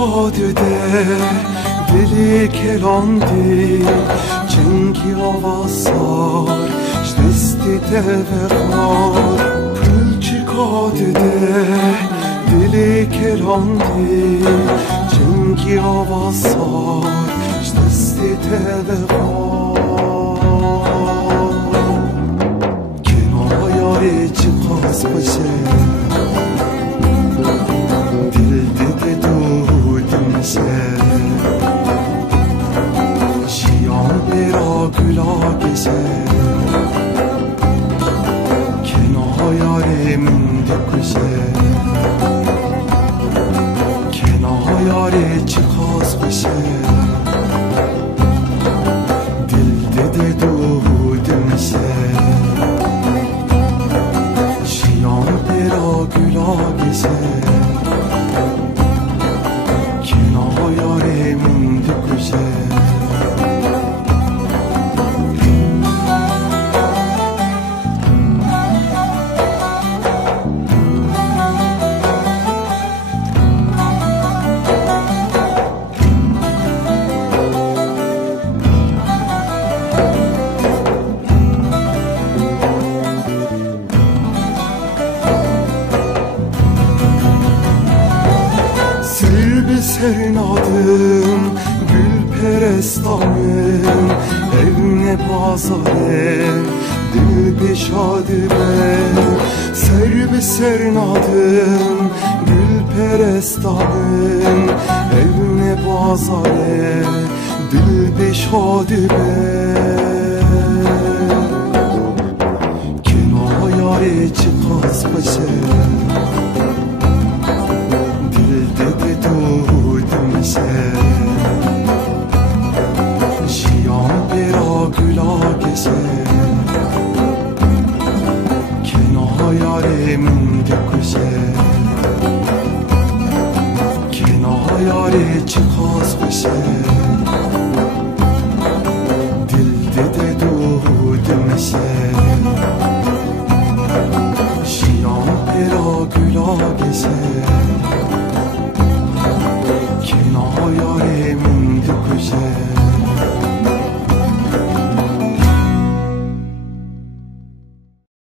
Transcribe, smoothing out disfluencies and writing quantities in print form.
کادده دلی کلاندی چنگی آوازار شدستی تفقار پلچی کادده دلی کلاندی چنگی آوازار شدستی تفقار کنایاری چی قاس باشه شیان برا گلا گشه کنایاره منده کشه کنایاره چی خواست بشه دل دده دود میشه شیان برا گلا گشه کنایاره منده کشه Sernadım gül perestanım evine pazarım dil beşadı ben serbe sernadım gül perestanım evine pazarım dil beşadı ben kenayare çıkaz başım شیان برا گلا گشه کنایاره منده کشه کنایاره چی خواست بشه دل دده دود میشه شیان برا گلا گشه